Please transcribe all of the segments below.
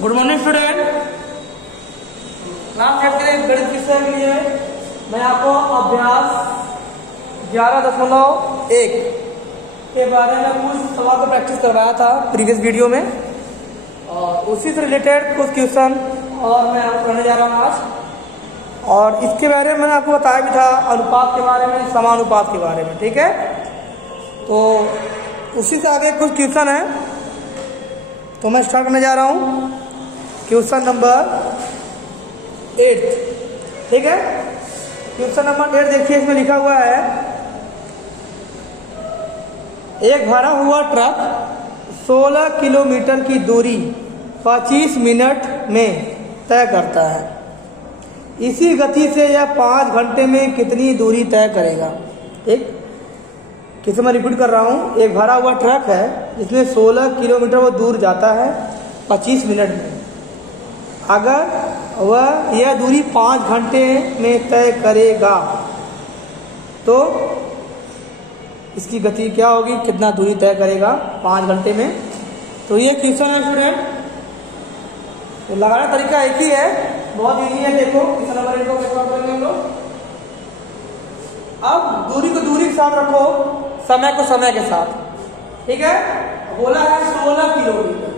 Good morning student. Class 8 के गणित विषय के लिए मैं आपको अभ्यास 11.1 के बारे में कुछ सवाल को प्रैक्टिस करवाया था प्रीवियस वीडियो में, और उसी से रिलेटेड कुछ क्वेश्चन और मैं आपको पढ़ने जा रहा हूँ आज। और इसके बारे में मैंने आपको बताया भी था अनुपात के बारे में, समानुपात के बारे में, ठीक है। तो उसी से आगे कुछ क्वेश्चन है, तो मैं स्टार्ट करने जा रहा हूँ क्वेश्चन नंबर 8, ठीक है। क्वेश्चन नंबर 8 देखिए, इसमें लिखा हुआ है एक भरा हुआ ट्रक 16 किलोमीटर की दूरी 25 मिनट में तय करता है। इसी गति से यह 5 घंटे में कितनी दूरी तय करेगा। ठीक, किसे मैं रिपीट कर रहा हूँ। एक भरा हुआ ट्रक है जिसमें 16 किलोमीटर वो दूर जाता है 25 मिनट में। अगर वह यह दूरी 5 घंटे में तय करेगा तो इसकी गति क्या होगी, कितना दूरी तय करेगा 5 घंटे में। तो ये क्वेश्चन है स्टूडेंट, तो लगाने का तरीका एक ही है, बहुत इजी है। देखो क्वेश्चन नंबर 1 को कैसे करेंगे हम लोग। अब दूरी को दूरी के साथ रखो, समय को समय के साथ, ठीक है। बोला है 16 किलोमीटर,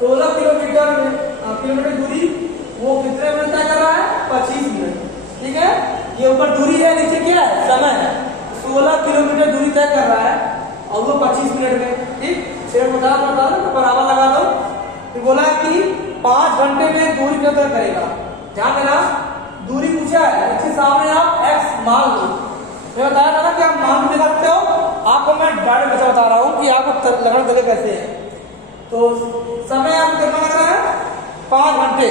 16 किलोमीटर दूरी वो कितने मिनट तय कर रहा है, 25 मिनट, ठीक है। ये ऊपर दूरी है, नीचे क्या है, समय है। 16 किलोमीटर दूरी तय कर रहा है और वो 25 मिनट में, ठीक। सिर्फ बता बराबर लगा दो। फिर बोला है कि 5 घंटे में दूरी क्या तय करेगा। ध्यान देना, दूरी पूछा है, इसके सामने आप x मान लो। मैं बताया था ना कि आप मान भी सकते हो, आपको मैं डायरेक्ट बता रहा हूँ कि आपको लगन दे कैसे है। तो समय आपको कितना लग रहा है, 5 घंटे।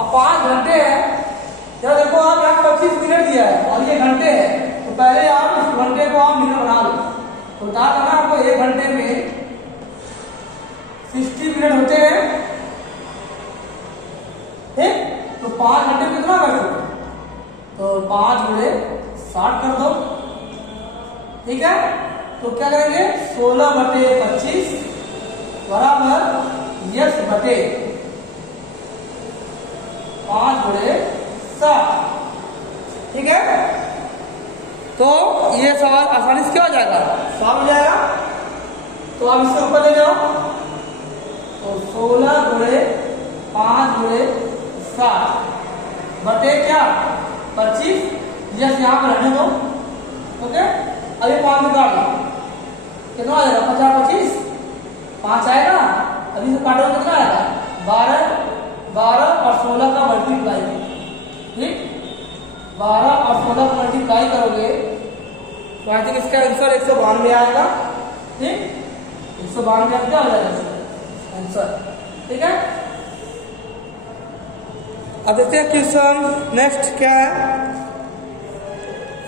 अब 5 घंटे है, जब देखो आप यहाँ 25 मिनट दिया है और ये घंटे है, तो पहले आप इस घंटे को आप मिनट बना लो। तो बता ना आपको 1 घंटे में 60 मिनट होते हैं, ठीक। तो 5 घंटे में कितना कर दो, तो 5 गुणे 60 कर दो, ठीक है। तो क्या करेंगे, 16/25 बराबर यस बटे 5 गुणे 60, ठीक है। तो ये सवाल आसानी से क्या हो जाएगा, सॉल्व हो जाएगा। तो आप इसके ऊपर ले जाओ, तो 16 गुणे 5 गुणे 60 बटे क्या 25, यस यहाँ पर रहने दो, ओके। अभी 5 निकाल दो, कितना आ जाएगा, 50 25 5 आएगा। अभी से काटो कितना आएगा, 12 और 16 का मल्टीप्लाई, ठीक। 12 और 16 का मल्टीप्लाई करोगे तो आई थिंक इसका आंसर 192 आएगा, ठीक। 192 क्या हो जाएगा आंसर, ठीक है। अब देखते हैं क्वेश्चन नेक्स्ट क्या है।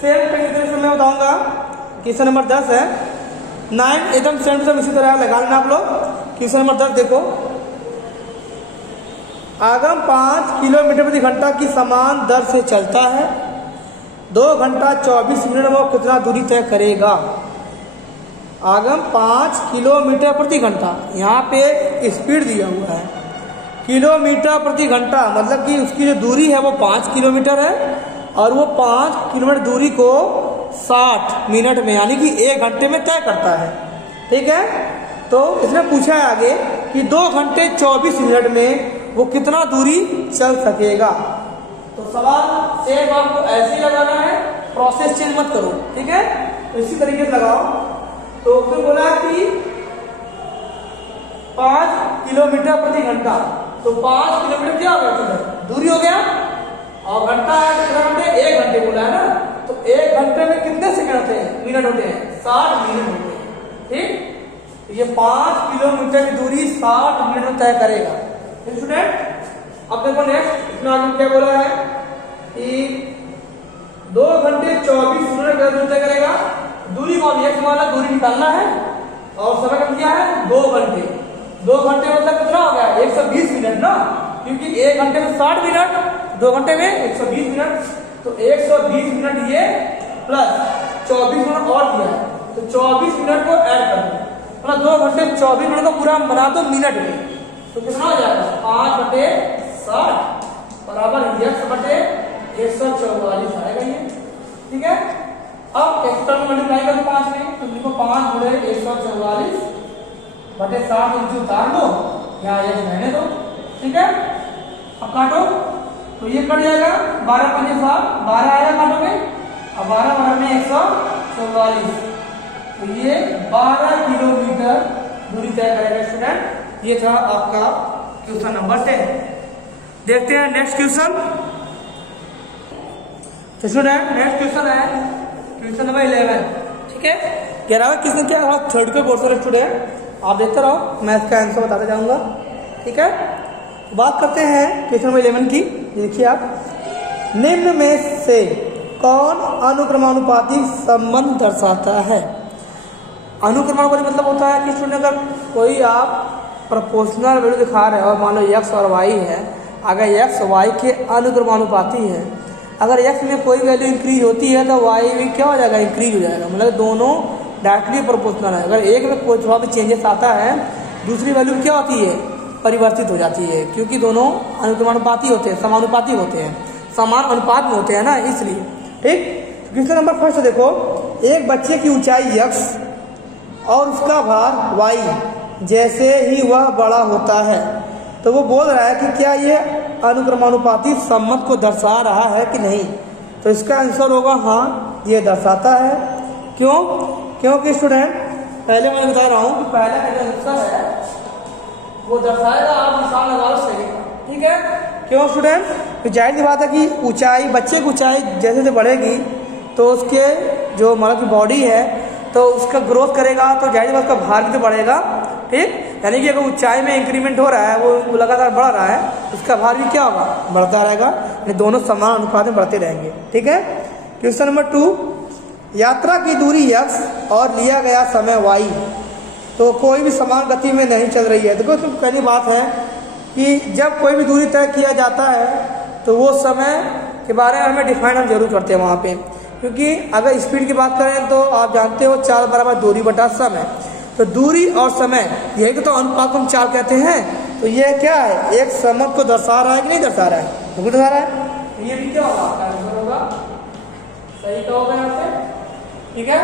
सेम तरीके से मैं बताऊंगा। क्वेश्चन नंबर 10 है, 9 एकदम सेम टू इसी तरह लगा लेना आप लोग। क्वेश्चन नंबर 10 देखो, आगम 5 किलोमीटर प्रति घंटा की समान दर से चलता है। 2 घंटा 24 मिनट में वो कितना दूरी तय करेगा। आगम 5 किलोमीटर प्रति घंटा, यहाँ पे स्पीड दिया हुआ है किलोमीटर प्रति घंटा, मतलब कि उसकी जो दूरी है वो 5 किलोमीटर है और वो 5 किलोमीटर दूरी को 60 मिनट में यानी कि 1 घंटे में तय करता है, ठीक है। तो इसने पूछा है आगे कि 2 घंटे 24 मिनट में वो कितना दूरी चल सकेगा। तो सवाल सेम आपको ऐसे ही लगाना है, प्रोसेस चेंज मत करो, ठीक है। तो इसी तरीके से लगाओ। तो फिर बोला कि 5 किलोमीटर प्रति घंटा, तो 5 किलोमीटर क्या हो गया, दूरी हो गया, और घंटा है कितना घंटे, 1 घंटे बोला है ना। तो 1 घंटे में कितने सेकंड होते हैं, मिनट होते हैं, 60 मिनट होते हैं, ठीक। तो ये 5 किलोमीटर की दूरी 60 मिनट में तय करेगा, ठीक स्टूडेंट। अब देखो नेक्स्ट, इसमें आगे क्या बोला है कि 2 घंटे 24 मिनट का दूरी तय करेगा। दूरी कौन, एक वाला दूरी निकालना है और समय कम किया है 2 घंटे। 2 घंटे मतलब कितना हो गया, 120 मिनट ना, क्योंकि 1 घंटे में 60 मिनट, 2 घंटे में 120 मिनट। तो 120 मिनट ये प्लस 24 मिनट और दिया है, तो 24 मिनट को ऐड कर दो, मतलब 2 घंटे 24 मिनट को पूरा बना दो मिनट में, तो कितना हो जाएगा 5/60 बराबर x बटे 144 आएगा ये। ठीक है, अब एक्सटर्नल मल्टीप्लाई करो 5 में, तो लिखो 5 गुणे 144 बटे 60 इंटू उतार लो, यहाँ x रहने दो। ठीक है, अब काटो तो ये कट जाएगा 12 पंजे 7, 12 आएगा काटोगे, अब 12 बराबर में 144, तो ये 12 किलोमीटर दूरी तय करेगा स्टूडेंट। ये था आपका क्वेश्चन नंबर 10। देखते हैं नेक्स्ट क्वेश्चन। तो स्टूडेंट नेक्स्ट क्वेश्चन है क्वेश्चन नंबर 11। ठीक है, 11वां क्वेश्चन क्या है, थर्ड के पोर्शन स्टूडेंट आप देखते रहो, मैं इसका आंसर बताते जाऊंगा। ठीक है, बात करते हैं क्वेश्चन नंबर 11 की। देखिए आप, निम्न में से कौन अनुक्रमानुपाती संबंध दर्शाता है। अनुक्रमानुपाती मतलब होता है कि स्टूडेंट अगर कोई आप प्रोपोर्शनल वैल्यू दिखा रहे हो, मान लो x और y है, अगर x y के अनुक्रमानुपाती है, अगर x में कोई वैल्यू इंक्रीज होती है तो y भी क्या हो जाएगा, इंक्रीज हो जाएगा, मतलब दोनों डायरेक्टली प्रोपोर्शनल है। अगर एक में कोई थोड़ा भी चेंजेस आता है, दूसरी वैल्यू क्या होती है, परिवर्तित हो जाती है, क्योंकि दोनों अनुक्रमानुपाती होते हैं, समानुपाती होते हैं, समान अनुपात में होते हैं ना, इसलिए। ठीक, क्वेश्चन नंबर फर्स्ट देखो, एक बच्चे की ऊंचाई x और उसका भार y जैसे ही वह बड़ा होता है, तो वो बोल रहा है कि क्या ये अनुक्रमानुपाती संबंध को दर्शा रहा है कि नहीं। तो इसका आंसर होगा हाँ, ये दर्शाता है। क्यों, क्योंकि स्टूडेंट पहले मैं बता रहा हूँ कि पहला का जो आंसर है वो दर्शाएगा, आप निशान लगा लो सही का। ठीक है, क्यों स्टूडेंट, तो जाहिर सी बात है कि ऊंचाई, बच्चे की ऊंचाई जैसे जैसे बढ़ेगी तो उसके जो मतलब की बॉडी है तो उसका ग्रोथ करेगा, तो जाहिर बात उसका भार भी तो बढ़ेगा। ठीक, यानी कि अगर ऊंचाई में इंक्रीमेंट हो रहा है, वो लगातार बढ़ रहा है, उसका भार भी क्या होगा, बढ़ता रहेगा, यानी दोनों समान अनुपात में बढ़ते रहेंगे। ठीक है, क्वेश्चन नंबर 2, यात्रा की दूरी x और लिया गया समय y तो कोई भी समान गति में नहीं चल रही है। देखो तो पहली बात है कि जब कोई भी दूरी तय किया जाता है तो वो समय के बारे में हमें डिफाइन हम जरूर करते हैं वहाँ पे, क्योंकि अगर स्पीड की बात करें तो आप जानते हो 4 बराबर दूरी बटा समय, तो दूरी और समय यही तो अनुपात को हम 4 कहते हैं। तो ये क्या है, एक संबंध को दर्शा रहा है कि नहीं दर्शा रहा है, तो दर्शा रहा है, तो ये भी क्या होगा, आपका आंसर होगा सही का होगा यहाँ से। ठीक है,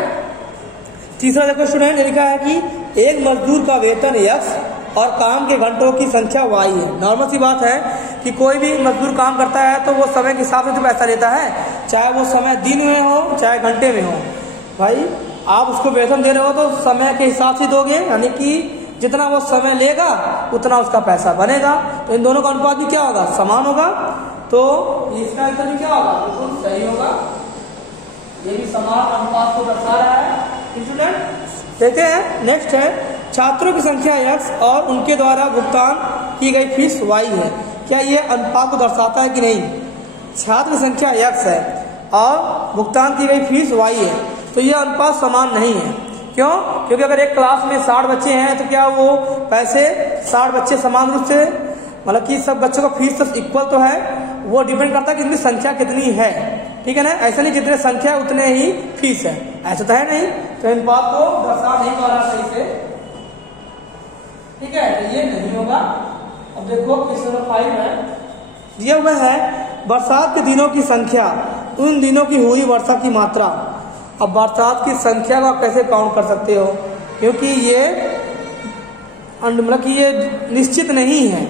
तीसरा देखो स्टूडेंट, लिखा है कि एक मजदूर का वेतन x और काम के घंटों की संख्या y है। नॉर्मल सी बात है कि कोई भी मजदूर काम करता है तो वो समय के हिसाब से तो पैसा लेता है, चाहे वो समय दिन में हो चाहे घंटे में हो। भाई आप उसको वेतन दे रहे हो तो समय के हिसाब से दोगे, यानी कि जितना वो समय लेगा उतना उसका पैसा बनेगा, तो इन दोनों का अनुपात भी क्या होगा, समान होगा। तो इसका आंसर भी क्या होगा, बिल्कुल सही होगा, ये भी समान अनुपात को दर्शा रहा है। स्टूडेंट देखते हैं नेक्स्ट है, छात्रों की संख्या x और उनके द्वारा भुगतान की गई फीस y है, क्या ये अनुपात को दर्शाता है कि नहीं। छात्र की संख्या x है और भुगतान की गई फीस y है, तो ये अनुपात समान नहीं है। क्यों, क्योंकि अगर एक क्लास में 60 बच्चे हैं तो क्या वो पैसे 60 बच्चे समान रूप से, मतलब कि सब बच्चों का फीस तो इक्वल तो है, वो डिपेंड करता है कि इनकी संख्या कितनी है। ठीक है ना, ऐसा नहीं जितने संख्या उतने ही फीस है, ऐसा तो है नहीं, तो इन बात को दर्शा नहीं पा रहा सही से। ठीक है, तो ये नहीं होगा। अब देखो क्वेश्चन नंबर 5 है, दिया हुआ है बरसात के दिनों की संख्या, उन दिनों की हुई वर्षा की मात्रा। अब बरसात की संख्या को आप कैसे काउंट कर सकते हो, क्योंकि ये मतलब कि ये निश्चित नहीं है,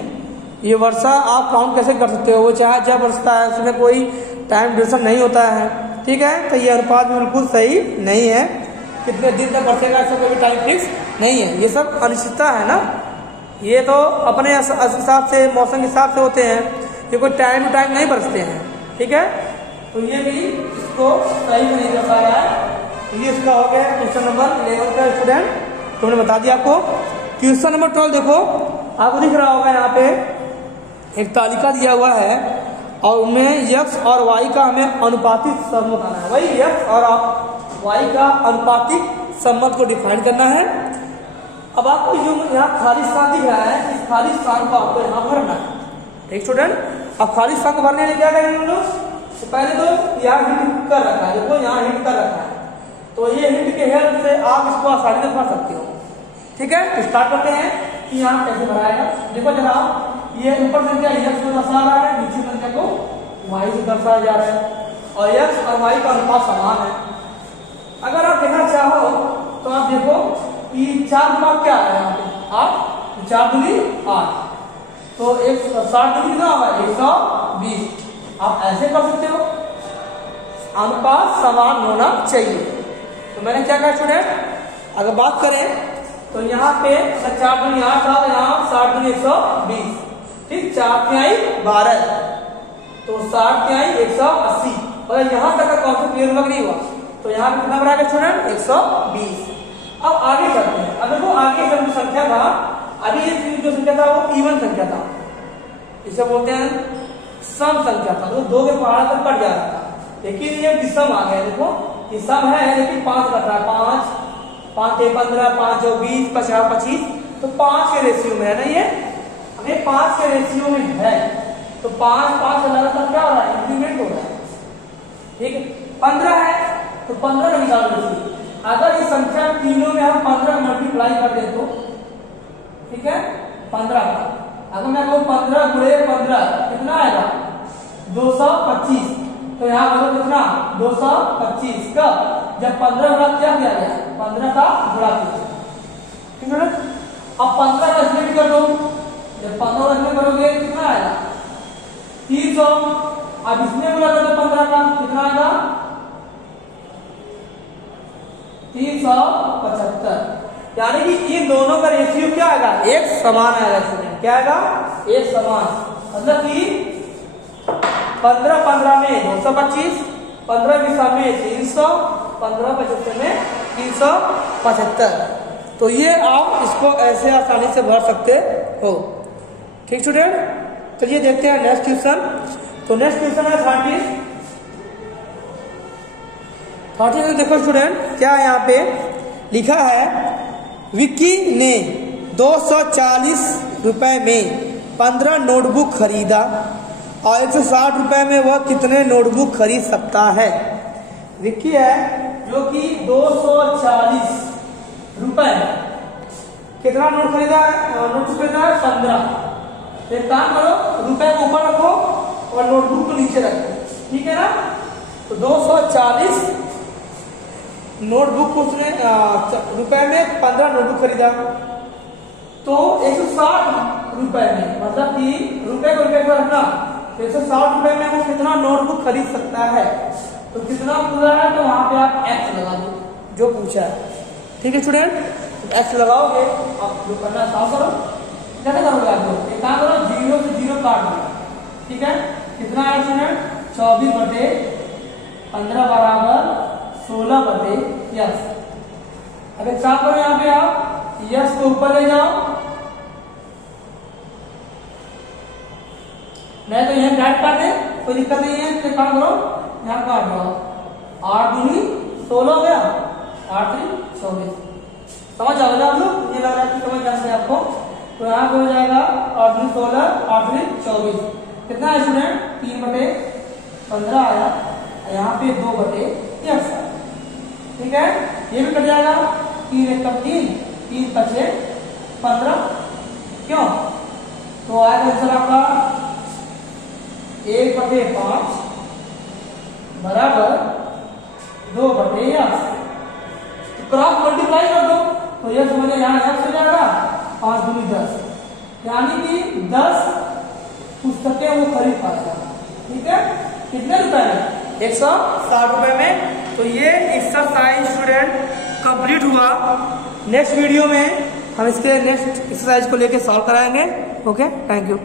ये वर्षा आप काउंट कैसे कर सकते हो, वो चाहे जब बरसता है उसमें कोई टाइम ड्यूरेशन नहीं होता है। ठीक है, तो ये अनुपात बिल्कुल सही नहीं है, कितने दिन तक बरसेगा इसका कोई टाइम फिक्स नहीं है, ये सब अनिश्चितता है ना, ये तो अपने हिसाब से मौसम के हिसाब से होते हैं, ये कोई टाइम टू टाइम नहीं बरसते हैं। ठीक है, तो ये भी इसको सही में नहीं दर्शा रहा है, तो ये इसका हो गया क्वेश्चन नंबर 11 का स्टूडेंट, तो मैंने बता दिया आपको। क्वेश्चन नंबर 12 देखो, आपको दिख रहा होगा यहाँ पे एक तालिका दिया हुआ है और उनमें x और y का हमें अनुपातिक संबंध बताना है, वही x और y का अनुपातिक संबंध को डिफाइन करना है। अब आपको जो यहाँ खाली स्थान दिख रहा है, इस खाली स्थान को आपको यहाँ भरना है। ठीक स्टूडेंट, अब खाली स्थान को भरने के लिए क्या करेंगे हम लोग, तो पहले तो यहाँ हिंट कर रखा है, देखो यहाँ हिंट कर रखा है, तो ये हिंट के हेल्प से आप इसको आसानी से भर सकते हो। ठीक है, स्टार्ट करते हैं कि यहाँ कैसे भराएगा। देखो जरा, ये ऊपर संख्या x को दर्शा रहा है, नीचे संख्या को y से दर्शाया जा रहा है और x और y का अनुपात समान है। अगर आप देखना चाहो तो आप देखो कि 4 भाग क्या है यहाँ पे 8, 4 दूनी 8, तो 60 दूनी कितना होगा 120। आप ऐसे कर सकते हो, अनुपात समान होना चाहिए। तो मैंने क्या कहा स्टूडेंट, अगर बात करें तो यहाँ पे 4 दूनी 8 था, यहाँ 60 दूनी 120, ठीक, 4 तिहाई 12, तो 60 तिहाई 180। और यहाँ तक का कॉन्सेप्ट क्लियर हुआ नहीं हुआ, तो यहाँ पे कितना बना स्टूडेंट 120। अब आगे चलते हैं। अब देखो आगे जो संख्या था, अभी ये जो संख्या था वो इवन संख्या था, इसे बोलते हैं सम संख्या था, तो 2 के पहाड़ तक बढ़ जा रहा था। लेकिन ये विषम आ गया, देखो ये सम है लेकिन 5 रखा है, 5 5 15 5 20 50 25, तो 5 के रेशियो में है ना, ये हमें 5 के रेशियो में है, तो 5 5 से लगातार क्या हो रहा है, इंक्रीमेंट हो रहा है, ठीक है। 15 है तो 15 का निकाल लीजिए। अगर इस संख्या तीनों में हम 15 मल्टीप्लाई कर दें तो, ठीक है, 15 का अगर मैं वो 15 गुणे 15 कितना आएगा 225, तो यहाँ बोलो कितना 225 का, जब 15 गुणा क्या किया गया, 15 का गुणा किया, ठीक है। अब 15 का स्प्लिट कर दो, जब 15 का स्प्लिट करोगे कितना आएगा 300। अब इसमें गुणा कर दो 15 का, कितना आएगा 375, यानी कि इन दोनों का रेशियो क्या आएगा, एक समान आएगा स्टूडेंट, क्या आएगा एक समान, मतलब कि 15 15 में 225, 15 20 में 300, 15 75 में 375। तो ये आप इसको ऐसे आसानी से भर सकते हो, ठीक स्टूडेंट। चलिए देखते हैं नेक्स्ट क्वेश्चन। तो नेक्स्ट क्वेश्चन है 30। देखो स्टूडेंट क्या यहाँ पे लिखा है, विक्की ने 240 रुपए में 15 नोटबुक खरीदा और 160 रुपए में वह कितने नोटबुक खरीद सकता है। विक्की है जो कि 240 रुपए कितना नोट खरीदा है, नोटबुक खरीदा है 15। एक काम करो, रुपए को ऊपर रखो और नोटबुक को नीचे रखो, ठीक है ना। तो 240 नोटबुक को उसने रुपए में 15 नोटबुक खरीदा, तो 160 रुपए में, मतलब कि रुपए को रुपए को रखना, तो 160 रुपए में वो कितना नोटबुक खरीद सकता है। तो कितना पूरा है, तो वहां पे आप एक्स लगा दो जो पूछा है, ठीक है स्टूडेंट। एक्स लगाओगे, आप जो करना साफ करो, कैसे करोगे आप लोग, एक काम करो 0 से 0 काट दो, ठीक है। कितना है स्टूडेंट 24/15 बराबर 16/10। अब एक काम करो, यहाँ पे आप यस को ऊपर ले जाओ, नहीं तो यहाँ डायरेक्ट काट दे, कोई दिक्कत नहीं है। तो काम करो यहाँ काट दो, 8 दूनी 16 हो गया, 8 3 24। समझ आओ ना आप लोग, मुझे लग रहा है कि समझ जाते हैं आपको। तो यहाँ पे हो जाएगा 8 दूनी 16, 8 3 24। कितना है स्टूडेंट 3/15 आया, यहाँ पे 2/10, ठीक है। ये भी कट जाएगा, 3 1 3, 3 5 15, क्यों, तो आएगा आंसर आपका 1/5 बराबर 2/10। क्रॉस मल्टीप्लाई कर दो, तो यह समझे यहाँ यह हो जाएगा 5 दूनी 10, यानी कि 10 पुस्तकें वो खरीद पाएगा, ठीक है। कितने रुपए में 160 रुपए में। तो ये एक्सरसाइज स्टूडेंट कंप्लीट हुआ। नेक्स्ट वीडियो में हम इसके नेक्स्ट एक्सरसाइज को लेके सॉल्व कराएंगे। Okay, thank you.